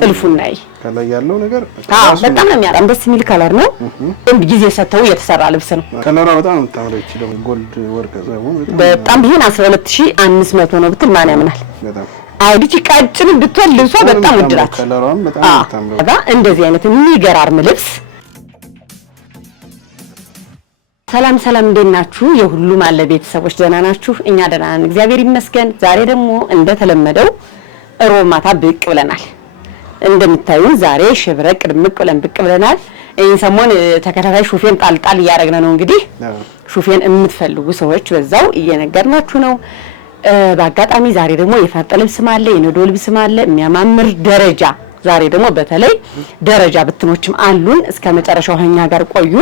ጥልፉን ናይ ከላይ ያለው ነገር በጣም ነው የሚያምር ደስ የሚል ከለር ነው ጊዜ ሰተው የተሰራ ልብስ ነው ከለሯ በጣም ታምራለች ይችላል ጎልድ ወርቅ ዘው በጣም ቢሆን 12500 ነው ብትል ማን ያምናል በጣም አይዲቺ ቃጭን ብትወል ልብሷ በጣም ውድ ናት ከለሯም በጣም ታምራለች እንደዚህ አይነት የሚገራርም ልብስ ሰላም እንደናችሁ የሁሉ ማለ ቤተሰቦች ደህና ናችሁ እኛ ደህና ነን እግዚአብሔር ይመስገን ዛሬ ደግሞ እንደተለመደው ሮማታ ብቅ ብለናል እንደምታዩን ዛሬ ሽብረቅ ድምቅ ብለን ብቅ ብለናል ይሄን ሰሞን ተከታታይ ሹፌን ጣልጣል ያረግና ነው እንግዲህ ሹፌን የምትፈልጉ ሰዎች በዛው እየነገርናችሁ ነው በአጋጣሚ ዛሬ ደግሞ የፈርጥ ልብስ ማለ የነዶ ልብስ ማለ የሚያማምር ደረጃ ዛሬ ደግሞ በተለይ ደረጃ ብትኖችም አሉን እስከ መጨረሻው ሀኛ ጋር ቆዩ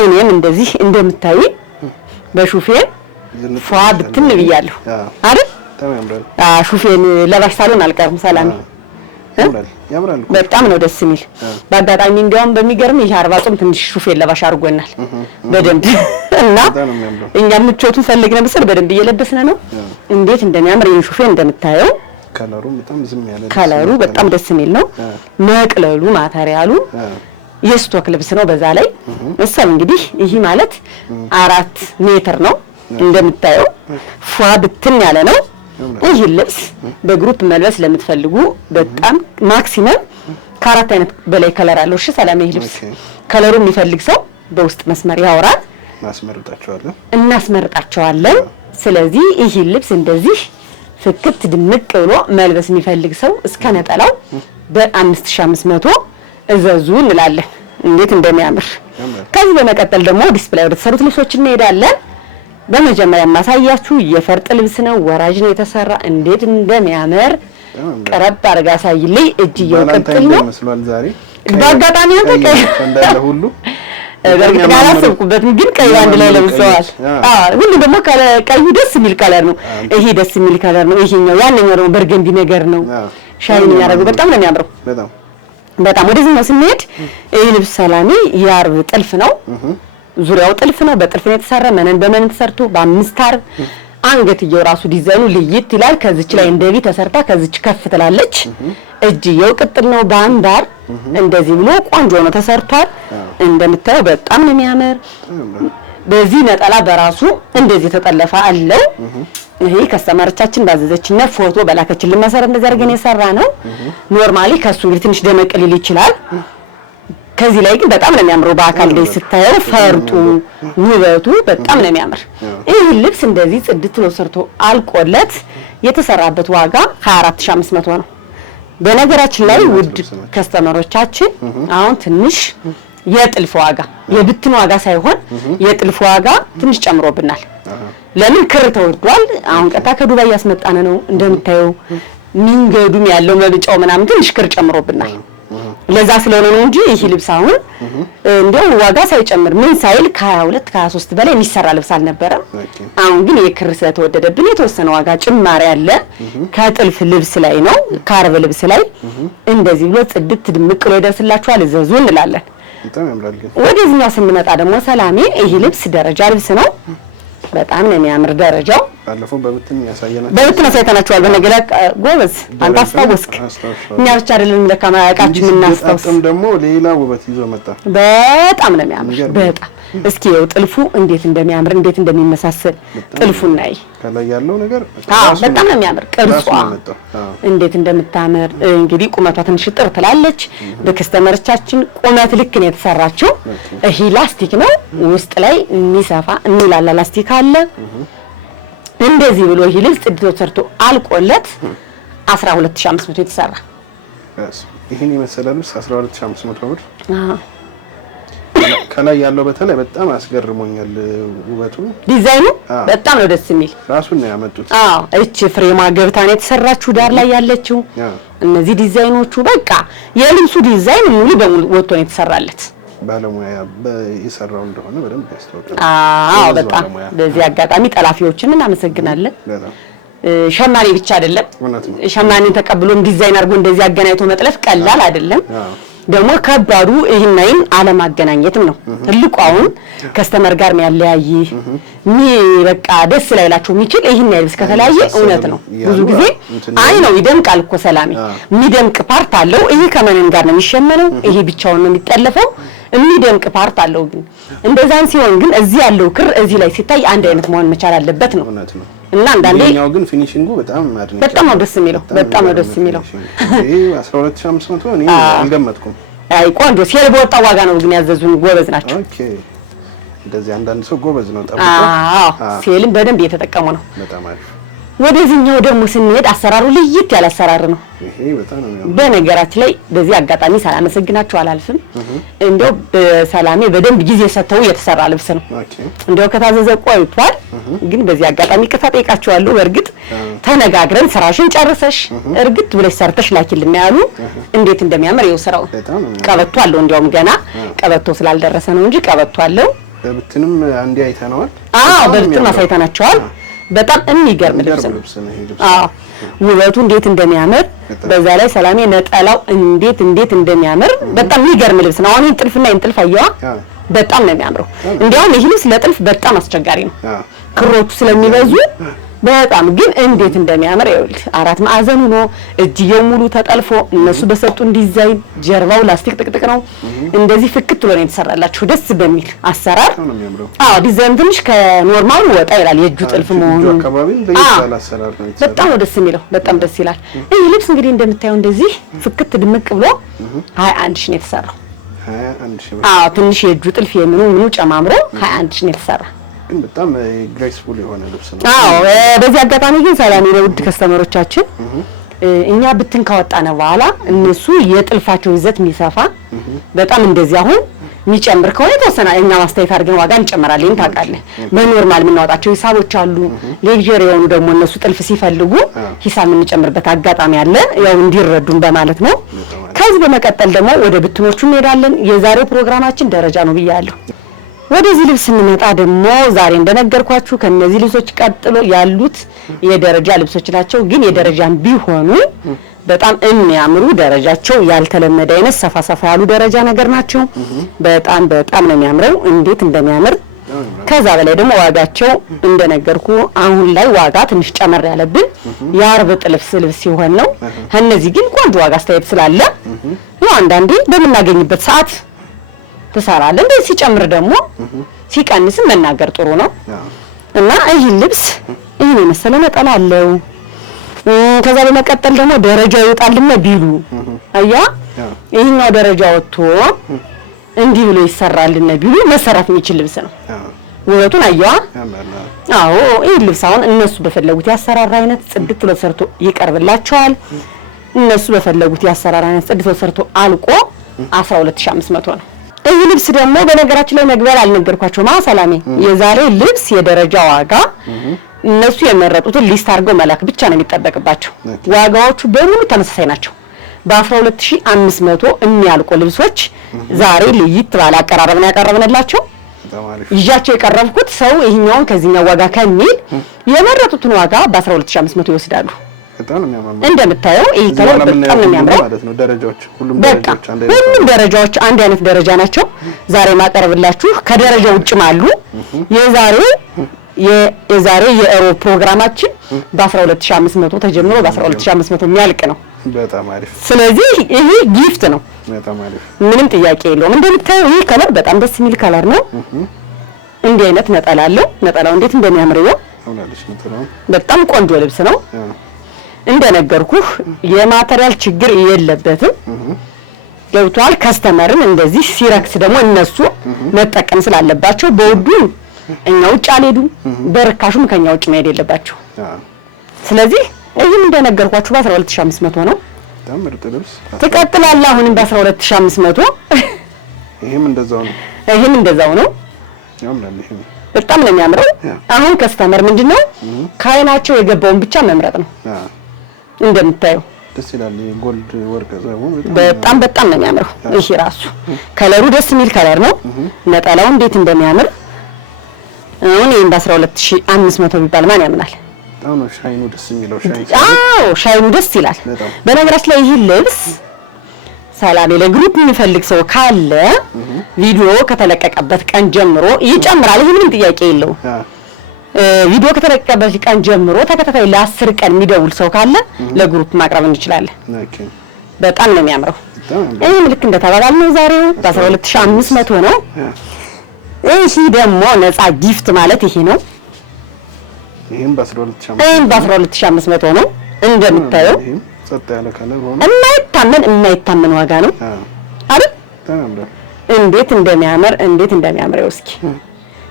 እኔም እንደዚህ እንደምታዩ በሹፌን ፏ ብትን ብያለሁ አይደል ተማምራል ሹፌን ለባሽ ሳሎን አልቀርም ሰላም ያምራል በጣም ነው ደስ የሚል በአጋጣሚ እንዲያውም በሚገርም ይሄ 40 ጾም ትንሽ ሹፌን ለባሽ አርጎናል በደንብ እና እኛ ምቾቱን ፈልገን መሰል በደንብ እየለበስነ ነው እንዴት እንደሚያምር ይሄን ሹፌን እንደምታየው ከለሩ በጣም ዝም ያለ ከለሩ በጣም ደስ የሚል ነው መቅለሉ ማተሪያሉ የስቶክ ልብስ ነው በዛ ላይ እሰብ እንግዲህ ይሄ ማለት 4 ሜትር ነው እንደምታየው ፏ ብትን ያለ ነው ይሄ ልብስ በግሩፕ መልበስ ለምትፈልጉ በጣም ማክሲመም ከአራት አይነት በላይ ከለር አለው እሺ ሰላም ይሄ ልብስ ከለሩ የሚፈልግ ሰው በውስጥ መስመር ያወራል እናስመርጣቸዋለን ስለዚህ ይሄ ልብስ እንደዚህ ፍክት ድምቅ ብሎ መልበስ የሚፈልግ ሰው እስከ ነጠላው በ5500 እዘዙ እንላለን እንዴት እንደሚያምር ከዚህ በመቀጠል ደግሞ ዲስፕሌይ ወደ ተሰሩት ልብሶች እንሄዳለን በመጀመሪያ ማሳያችሁ የፈርጥ ልብስ ነው ወራጅ ነው የተሰራ እንዴት እንደሚያምር ቀረብ አርጋ ሳይልይ እጅየው ቀጥል ነው በአጋጣሚ አንተ እንዳለ ሁሉ በርግጥ ያላሰብኩበትም ግን ቀይ አንድ ላይ ለብሰዋል ሁሉ ደግሞ ቀዩ ደስ የሚል ከለር ነው ይሄ ደስ የሚል ከለር ነው ይሄኛው ያንኛው ደግሞ በርገንዲ ነገር ነው ሻይን ያደረገው በጣም ነው የሚያምረው በጣም ወደዚህ ነው ስንሄድ ይሄ ልብስ ሰላሜ ያርብ ጥልፍ ነው ዙሪያው ጥልፍ ነው በጥልፍ ነው የተሰራ መነን በመነን ተሰርቶ በአምስት አርብ አንገትየው ራሱ ዲዛይኑ ልይት ይላል ከዚች ላይ እንደቢ ተሰርታ ከዚች ከፍ ትላለች እጅየው ቅጥል ነው በአምባር እንደዚህ ብሎ ቆንጆ ነው ተሰርቷል እንደምታየው በጣም ነው የሚያምር በዚህ ነጠላ በራሱ እንደዚህ ተጠለፈ አለው ይሄ ከስተመርቻችን ባዘዘችና ፎቶ በላከችልን መሰረት እንደዚህ አድርገን የሰራ ነው ኖርማሊ ከሱ እንግዲህ ትንሽ ደመቅ ሊል ይችላል ከዚህ ላይ ግን በጣም ነው የሚያምረው በአካል ላይ ስታየው ፈርጡ ውበቱ በጣም ነው የሚያምር ይሄ ልብስ እንደዚህ ጽድት ነው ሰርቶ አልቆለት የተሰራበት ዋጋ 24500 ነው በነገራችን ላይ ውድ ከስተመሮቻችን አሁን ትንሽ የጥልፍ ዋጋ የብትን ዋጋ ሳይሆን የጥልፍ ዋጋ ትንሽ ጨምሮብናል ለምን ክር ተወዷል አሁን ቀጣ ከዱባይ ያስመጣነ ነው እንደምታየው ሚንገዱም ያለው መብጫው ምናምን ትንሽ ክር ጨምሮብናል ለዛ ስለሆነ ነው እንጂ ይሄ ልብስ አሁን እንደው ዋጋ ሳይጨምር ምን ሳይል ከ22 ከ23 በላይ የሚሰራ ልብስ አልነበረም አሁን ግን የክር ስለተወደደብን የተወሰነ ዋጋ ጭማሪ አለ ከጥልፍ ልብስ ላይ ነው ካርብ ልብስ ላይ እንደዚህ ብሎ ጽድት ድምቅ ብሎ ይደርስላችኋል እዘዙ እንላለን በጣም ያምራል ግን ወደዚህኛው ስንመጣ ደግሞ ሰላሜ ይሄ ልብስ ደረጃ ልብስ ነው በጣም ነው የሚያምር ደረጃው ባለፈው በብትን ያሳየናችኋል በነገራ ጎበዝ አንተ አስታወስክ እኛ ብቻ አይደለም ለካማያቃችን እናስታውስ ደግሞ ሌላ ውበት ይዞ መጣ በጣም ነው የሚያምር በጣም እስኪ ጥልፉ እንዴት እንደሚያምር እንዴት እንደሚመሳሰል ጥልፉን ናይ ከላይ ያለው ነገር በጣም ነው የሚያምር ቅርጿ እንዴት እንደምታምር እንግዲህ ቁመቷ ትንሽ ጥር ትላለች በከስተመርቻችን ቁመት ልክ ነው የተሰራችው ይሄ ላስቲክ ነው ውስጥ ላይ የሚሰፋ የሚላላ ላስቲክ አለ እንደዚህ ብሎ ይሄ ልብስ ጽድቶ ሰርቶ አልቆለት 12500 የተሰራ ይሄን የመሰለ ልብስ 12500 ብር ከላይ ያለው በተለይ በጣም አስገርሞኛል ውበቱ ዲዛይኑ በጣም ነው ደስ የሚል ራሱን ነው ያመጡት እቺ ፍሬማ ገብታ ነው የተሰራችው ዳር ላይ ያለችው እነዚህ ዲዛይኖቹ በቃ የልብሱ ዲዛይን ሙሉ በሙሉ ወጥቶ ነው የተሰራለት ባለሙያ ይሰራው እንደሆነ በደንብ ያስተዋውቃል በጣም በዚህ አጋጣሚ ጠላፊዎችን እናመሰግናለን ሸማኔ ብቻ አይደለም ሸማኔን ተቀብሎም ዲዛይን አድርጎ እንደዚህ አገናኝቶ መጥለፍ ቀላል አይደለም ደግሞ ከባዱ ይሄን አለማገናኘትም ነው ትልቁ አሁን ከስተመር ጋር የሚያለያይ በቃ ደስ ላይላችሁ የሚችል ይሄን ልብስ ከተለያየ እውነት ነው ብዙ ጊዜ አይ ነው ይደምቃል እኮ ሰላሜ የሚደምቅ ፓርት አለው ይሄ ከመነን ጋር ነው የሚሸመነው ይሄ ብቻውን ነው የሚጠለፈው የሚደምቅ ፓርት አለው ግን እንደዛን ሲሆን ግን እዚህ ያለው ክር እዚህ ላይ ሲታይ አንድ አይነት መሆን መቻል አለበት ነው እውነት ነው እና አንዳንዴ ያው ግን ፊኒሺንጉ በጣም ነው ደስ የሚለው ይሄ 12500 እኔ አልገመትኩም አይ ቆንጆ ሴል በወጣ ዋጋ ነው ግን ያዘዙን ጎበዝ ናቸው ኦኬ እንደዚህ አንዳንድ ሰው ጎበዝ ነው ጠብቆ ሴልን በደንብ እየተጠቀሙ ነው በጣም አሪፍ ወደዚህኛው ደግሞ ስንሄድ አሰራሩ ልይት ያለ አሰራር ነው ይሄ በጣም ነው በነገራችን ላይ በዚህ አጋጣሚ ሳላመሰግናቸው አላልፍም እንደው በሰላሜ በደንብ ጊዜ ሰተው የተሰራ ልብስ ነው እንደው ከታዘዘ ቆይቷል ግን በዚህ አጋጣሚ ከተጠይቃቸዋለሁ በርግጥ ተነጋግረን ስራሽን ጨርሰሽ እርግጥ ብለሽ ሰርተሽ ላኪልን ያሉ እንዴት እንደሚያምር ይው ስራው ቀበቶ አለው እንደውም ገና ቀበቶ ስላልደረሰ ነው እንጂ ቀበቶ አለው በብትንም አንዴ አይተናል በብትም አሳይተናቸዋል በጣም የሚገርም ልብስ ነው ውበቱ እንዴት እንደሚያምር በዛ ላይ ሰላሜ ነጠላው እንዴት እንደሚያምር በጣም የሚገርም ልብስ ነው አሁን ጥልፍና እንጥልፍ አየዋ በጣም ነው የሚያምረው እንዴውም ይሄ ልብስ ለጥልፍ በጣም አስቸጋሪ ነው ክሮቹ ስለሚበዙ በጣም ግን እንዴት እንደሚያምር ይኸውልህ አራት ማዕዘኑ ነው እጅየው ሙሉ ተጠልፎ እነሱ በሰጡን ዲዛይን ጀርባው ላስቲክ ጥቅጥቅ ነው እንደዚህ ፍክት ብሎ ነው የተሰራላችሁ ደስ በሚል አሰራር ዲዛይን ትንሽ ከኖርማሉ ወጣ ይላል የእጁ ጥልፍ መሆኑ በጣም ነው ደስ የሚለው በጣም ደስ ይላል ይሄ ልብስ እንግዲህ እንደምታየው እንደዚህ ፍክት ድምቅ ብሎ 21 ሺህ ነው የተሰራው 21 ሺህ ትንሽ የእጁ ጥልፍ ምኑ ጨማምሮ 21 ሺህ ነው የተሰራ ግን በጣም ግሬስፉል የሆነ ልብስ ነው በዚህ አጋጣሚ ግን ሰላም ለውድ ከስተመሮቻችን እኛ ብትን ካወጣነ በኋላ እነሱ የጥልፋቸው ይዘት የሚሰፋ በጣም እንደዚህ አሁን የሚጨምር ከሆነ ተወሰነ እኛ ማስተያየት አድርገን ዋጋ እንጨምራለን ታውቃለህ በኖርማል የምናወጣቸው ሂሳቦች አሉ ሌክቸር የሆኑ ደግሞ እነሱ ጥልፍ ሲፈልጉ ሂሳብ የምንጨምርበት አጋጣሚ አለ ያው እንዲረዱን በማለት ነው ከዚህ በመቀጠል ደግሞ ወደ ብትኖቹ እንሄዳለን የዛሬው ፕሮግራማችን ደረጃ ነው ብያለሁ ወደዚህ ልብስ እንመጣ ደግሞ ዛሬ እንደነገርኳችሁ ከነዚህ ልብሶች ቀጥሎ ያሉት የደረጃ ልብሶች ናቸው ግን የደረጃን ቢሆኑ በጣም የሚያምሩ ደረጃቸው ያልተለመደ አይነት ሰፋ ያሉ ደረጃ ነገር ናቸው በጣም ነው የሚያምረው እንዴት እንደሚያምር ከዛ በላይ ደግሞ ዋጋቸው እንደነገርኩ አሁን ላይ ዋጋ ትንሽ ጨመር ያለብን የአርብ ጥልፍ ልብስ ሲሆን ነው እነዚህ ግን ቆንጆ ዋጋ አስተያየት ስላለ ነው አንዳንዴ በመናገኝበት ሰዓት ተሳራለ እንደዚህ ሲጨምር ደግሞ ሲቀንስም መናገር ጥሩ ነው እና ይሄ ልብስ ይሄ መሰለ ነጠላ አለው ከዛ በመቀጠል ደግሞ ደረጃ ይወጣልና ቢሉ አያ ይሄኛው ደረጃ ወጥቶ እንዲህ ብሎ ይሰራልና ቢሉ መሰራት የሚችል ልብስ ነው ውበቱን አያዋ ይሄ ልብስ አሁን እነሱ በፈለጉት ያሰራራ አይነት ጽድት ብሎ ሰርቶ ይቀርብላቸዋል እነሱ በፈለጉት ያሰራራ አይነት ጽድት ብሎ ሰርቶ አልቆ 12500 ነው ይሄ ልብስ ደግሞ በነገራችን ላይ መግቢያ አልነገርኳቸው ሰላሜ የዛሬ ልብስ የደረጃ ዋጋ እነሱ የመረጡትን ሊስት አድርገው መላክ ብቻ ነው የሚጠበቅባቸው ዋጋዎቹ በሙሉ ተመሳሳይ ናቸው በ12500 የሚያልቁ ልብሶች ዛሬ ልይት ባለ አቀራረብ ነው ያቀረብንላቸው ይጃቸው የቀረብኩት ሰው ይሄኛውን ከዚህኛው ዋጋ ከሚል የመረጡትን ዋጋ በ12500 ይወስዳሉ በጣም የሚያምር እንደምታየው ይሄ ከለር በጣም የሚያምረው ማለት ነው ደረጃዎች ሁሉም ደረጃዎች አንድ አይነት ደረጃ ናቸው ዛሬ ማቀርብላችሁ ከደረጃው ውጭም አሉ የዛሬ የኢሮ ፕሮግራማችን በ12500 ተጀምሮ በ12500 የሚያልቅ ነው በጣም አሪፍ ስለዚህ ይሄ ጊፍት ነው በጣም አሪፍ ምንም ጥያቄ የለውም እንደምታየው ይሄ ከለር በጣም ደስ የሚል ከለር ነው እንዲህ አይነት ነጠላ አለው ነጠላው እንዴት እንደሚያምር ነው በጣም ቆንጆ ልብስ ነው እንደነገርኩህ የማቴሪያል ችግር የለበትም ገብቷል ከስተመርን እንደዚህ ሲረክስ ደግሞ እነሱ መጠቀም ስላለባቸው በውዱ እኛ ውጭ አልሄዱም በርካሹም ከኛ ውጭ መሄድ የለባቸው ስለዚህ ይሄም እንደነገርኳችሁ በ12500 ነው ታምርጥ ልብስ ተቀጥላላ አሁንም በ12500 ይሄም እንደዛው ነው በጣም ነው የሚያምረው አሁን ከስተመር ምንድነው ካይናቸው የገባውን ብቻ መምረጥ ነው እንደምታየው ደስ ይላል ጎልድ ወርቅ ዘው በጣም ነው የሚያምረው ይሄ ራሱ ከለሩ ደስ የሚል ከለር ነው ነጠላው እንዴት እንደሚያምር አሁን ይሄን በ12500 ቢባል ማን ያምናል በጣም ነው ሻይኑ ደስ የሚለው ሻይኑ ደስ ይላል በነገራችን ላይ ይሄ ልብስ ሰላሜ ለግሩፕ የሚፈልግ ሰው ካለ ቪዲዮ ከተለቀቀበት ቀን ጀምሮ ይጨምራል። ይሄ ምንም ጥያቄ የለው። ቪዲዮ ከተለቀቀበት ቀን ጀምሮ ተከታታይ ለ10 ቀን የሚደውል ሰው ካለ ለግሩፕ ማቅረብ እንችላለን። በጣም ነው የሚያምረው። ይሄ ልክ እንደተባባልነው ዛሬው በ12500 ነው። ይሄ ደግሞ ነፃ ጊፍት ማለት ይሄ ነው። ይሄም በ12500 ነው እንደምታየው። ጸጥ ያለ ከለር ሆኖ የማይታመን ዋጋ ነው አይደል? እንዴት እንደሚያምር እስኪ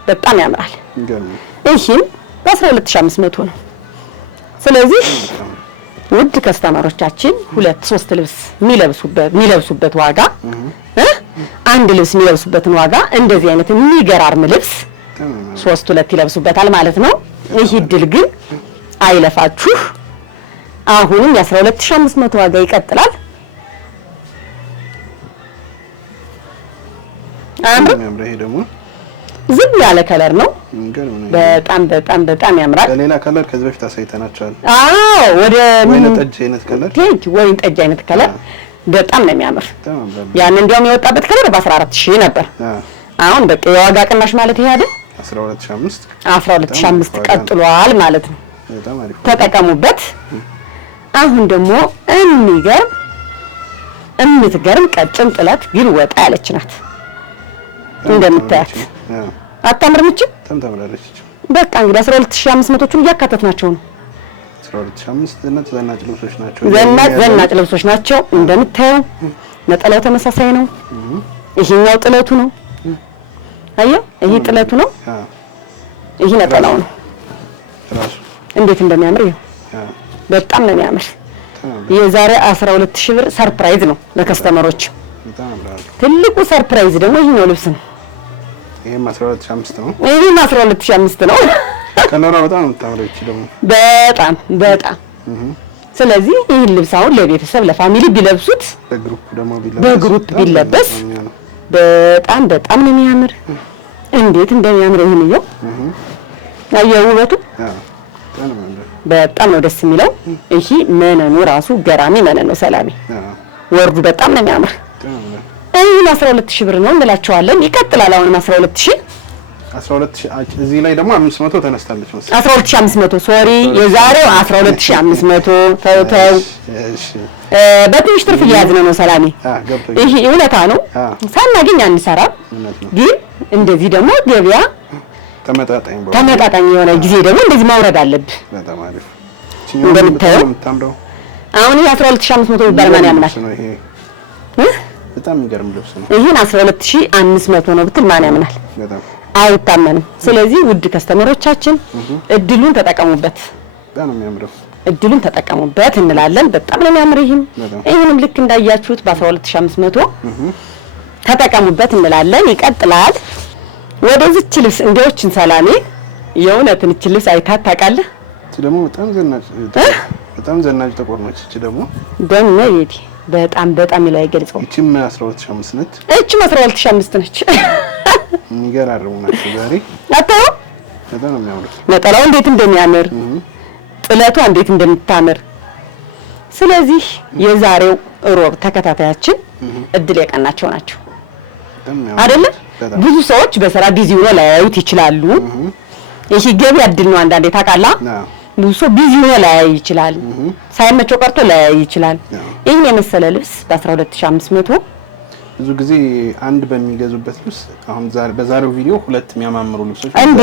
በጣም ያምራል። ይሄም በ12500 ነው። ስለዚህ ውድ ከስተመሮቻችን 2-3 ልብስ የሚለብሱበት ዋጋ አንድ ልብስ የሚለብሱበትን ዋጋ እንደዚህ አይነት የሚገራርም ልብስ 3-2 ይለብሱበታል ማለት ነው። ይህ ድል ግን አይለፋችሁ። አሁንም የ12500 ዋጋ ይቀጥላል። ይሄ ደግሞ ዝም ያለ ከለር ነው። በጣም ያምራል። በሌላ ከለር ከዚህ በፊት አሳይተናቸዋል። ወደ ወይን ጠጅ አይነት ከለር በጣም ነው የሚያምር። ያን እንዲያውም የወጣበት ከለር በ14000 ነበር። አሁን በቃ የዋጋ ቅናሽ ማለት ይሄ አይደል? 12005 ቀጥሏል ማለት ነው። ተጠቀሙበት። አሁን ደግሞ የምትገርም ቀጭን ጥለት ግን ወጣ ያለች ናት። እንደምታያት አታምርምች? ተምተምራለች። በቃ እንግዲህ 12500ቹን እያካተትናቸው ነው። 12500 ዘናጭ ልብሶች ናቸው። ዘናጭ ልብሶች ናቸው። እንደምታየው ነጠላው ተመሳሳይ ነው። ይሄኛው ጥለቱ ነው። አየው፣ ይሄ ጥለቱ ነው። ይሄ ነጠላው ነው። እንዴት እንደሚያምር ይሄ በጣም ነው የሚያምር። የዛሬ 12000 ብር ሰርፕራይዝ ነው ለከስተመሮች። ትልቁ ሰርፕራይዝ ደግሞ ይሄኛው ልብስ ነው። ይሄም 12500 ነው። ይሄም 12500 ነው። ከለሯ በጣም ነው የምታምረው ደግሞ በጣም ስለዚህ ይሄን ልብስ አሁን ለቤተሰብ ለፋሚሊ ቢለብሱት በግሩፕ ቢለበስ በጣም ነው የሚያምር። እንዴት እንደሚያምር ይሄን ነው ያየው ውበቱ በጣም ነው ደስ የሚለው። ይሄ መነኑ ራሱ ገራሚ መነን ነው። ሰላሜ ወርዱ በጣም ነው የሚያምር። ይሄን 12000 ብር ነው እንላቸዋለን። ይቀጥላል። አሁንም 12000 እዚህ ላይ ደግሞ 500 ተነስታለች መሰለኝ። 12500 ሶሪ፣ የዛሬው 12500 ተው። በትንሽ ትርፍ እያዝነው ነው ሰላሜ። ይሄ እውነታ ነው። ሳናገኝ አንሰራም። ግን እንደዚህ ደግሞ ገበያ ተመጣጣኝ የሆነ ጊዜ ደግሞ እንደዚህ ማውረድ አለብህ። በጣም አሪፍ እንደምታየው አሁን ይሄ 12500 ይባል ማን ያምናል? በጣም የሚገርም ልብስ ነው። ይሄን 12500 ነው ብትል ማን ያምናል? አይታመንም። ስለዚህ ውድ ከስተመሮቻችን እድሉን ተጠቀሙበት። በጣም ነው የሚያምረው። እድሉን ተጠቀሙበት እንላለን። በጣም ነው የሚያምር። ይሄንም ልክ እንዳያችሁት በ12500 ተጠቀሙበት እንላለን። ይቀጥላል። ወደዚች ልብስ እንደዎችን ሰላሜ የእውነትን እቺ ልብስ አይታት ታውቃለህ? እቺ ደግሞ በጣም ዘናጭ ጥቁር ነች። እቺ ደግሞ በመቤቴ በጣም ይላይ ገልጸው። እቺም 12500 ነች። እቺም 12500 ነች። የሚገራርሙ ናቸው ዛሬ። አታው በጣም ነው የሚያምር። ነጠላው እንዴት እንደሚያምር ጥለቷ እንዴት እንደምታምር። ስለዚህ የዛሬው ሮብ ተከታታያችን እድል የቀናቸው ናቸው አይደለ? ብዙ ሰዎች በስራ ቢዚ ሆነው ላያዩት ይችላሉ። ይሄ ገበያ እድል ነው። አንዳንዴ ታውቃለህ፣ ብዙ ሰው ቢዚ ሆኖ ላያይ ይችላል። ሳይመቸው ቀርቶ ላያይ ይችላል። ይሄን የመሰለ ልብስ በ12500 ብዙ ጊዜ አንድ በሚገዙበት ልብስ አሁን በዛሬው ቪዲዮ ሁለት የሚያማምሩ ልብሶች እንዴ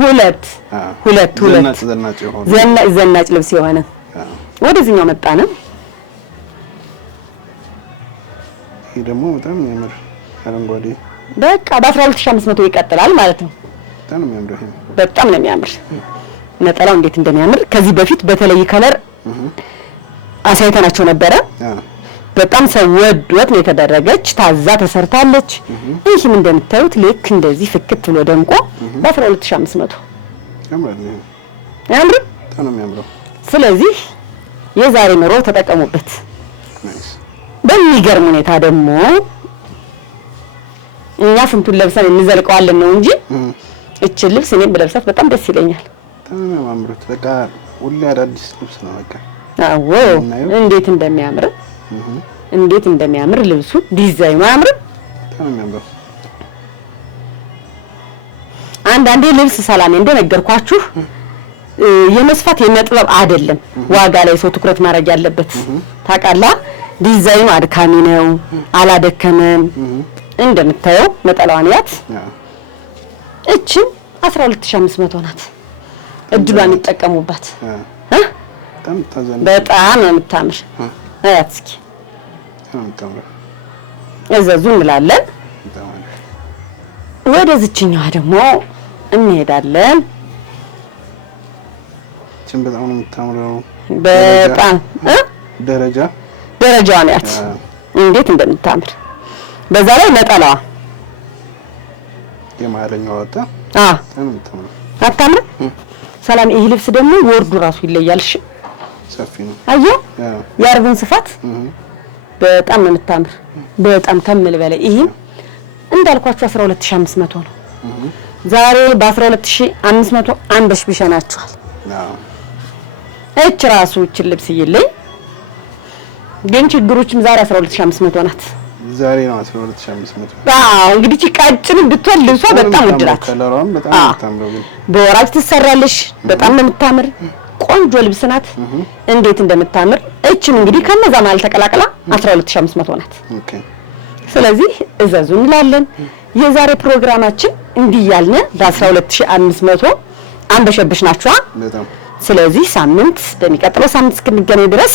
ሁለት ዘናጭ ልብስ የሆነ ወደዚህኛው መጣነ። ይሄ ደግሞ በጣም የሚያምር አረንጓዴ በቃ በ12500 ይቀጥላል ማለት ነው። በጣም ነው የሚያምር። ነጠላው እንዴት እንደሚያምር ከዚህ በፊት በተለይ ከለር አሳይተናቸው ነበረ። በጣም ሰው ወዶት ነው የተደረገች፣ ታዛ ተሰርታለች። ይህም እንደምታዩት ልክ እንደዚህ ፍክት ብሎ ደምቆ በ12500 ያምራል። ስለዚህ የዛሬ ኑሮ ተጠቀሙበት። በሚገርም ሁኔታ ደግሞ እኛ ስንቱን ለብሰን እንዘልቀዋለን ነው እንጂ እቺ ልብስ እኔም በለብሳት በጣም ደስ ይለኛል። በጣም የሚያምሩት በቃ ሁሌ አዳዲስ ልብስ ነው በቃ። አዎ እንዴት እንደሚያምር እንዴት እንደሚያምር ልብሱ ዲዛይኑ አያምርም? ታምኛለሁ። አንዳንዴ ልብስ ሰላም እንደነገርኳችሁ የመስፋት የመጥበብ አይደለም ዋጋ ላይ ሰው ትኩረት ማድረግ ያለበት ታውቃለህ። ዲዛይኑ አድካሚ ነው፣ አላደከመም። እንደምታየው ነጠላዋን ያት እቺ 12500 ናት። እድሏን ይጠቀሙባት። በጣም ነው የምታምር። አያት እስኪ እዘዙ እንላለን። ወደዚህኛዋ ደግሞ እንሄዳለን። በጣም ነው የምታምረው። በጣም ደረጃዋን ያት እንዴት እንደምታምር። በዛ ላይ ነጠላዋ የማለኛው ወጣ አታምር። ሰላም ይሄ ልብስ ደግሞ ወርዱ ራሱ ይለያል። እሺ ሰፊ ነው። አየው የአርቡን ስፋት በጣም ነው የምታምር። በጣም ከምል በላይ ይሄ እንዳልኳችሁ 12500 ነው። ዛሬ በ12500 አንበሽ ቢሸናችኋል። እች ራሱ እች ልብስ ይለይ ግን ችግሮችም ዛሬ 12500 ናት። ዛሬ ነው 12500። እንግዲህ ቀጭን ብትወል ልብሷ በጣም ውድ ናት። ከለሯም በጣም የምታምረው ግን በወራጅ ትሰራለሽ። በጣም ነው የምታምር ቆንጆ ልብስ ናት። እንዴት እንደምታምር እቺም እንግዲህ ከነዛ ማለት ተቀላቅላ 12500 ናት። ኦኬ ስለዚህ እዘዙ እንላለን። የዛሬ ፕሮግራማችን እንዲህ ያልነ በ12500 አንበሸብሽ ናችኋ። በጣም ስለዚህ ሳምንት በሚቀጥለው ሳምንት እስክንገናኝ ድረስ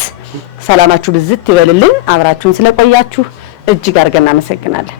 ሰላማችሁ ብዝት ይበልልን። አብራችሁን ስለቆያችሁ እጅግ አድርገን እናመሰግናለን።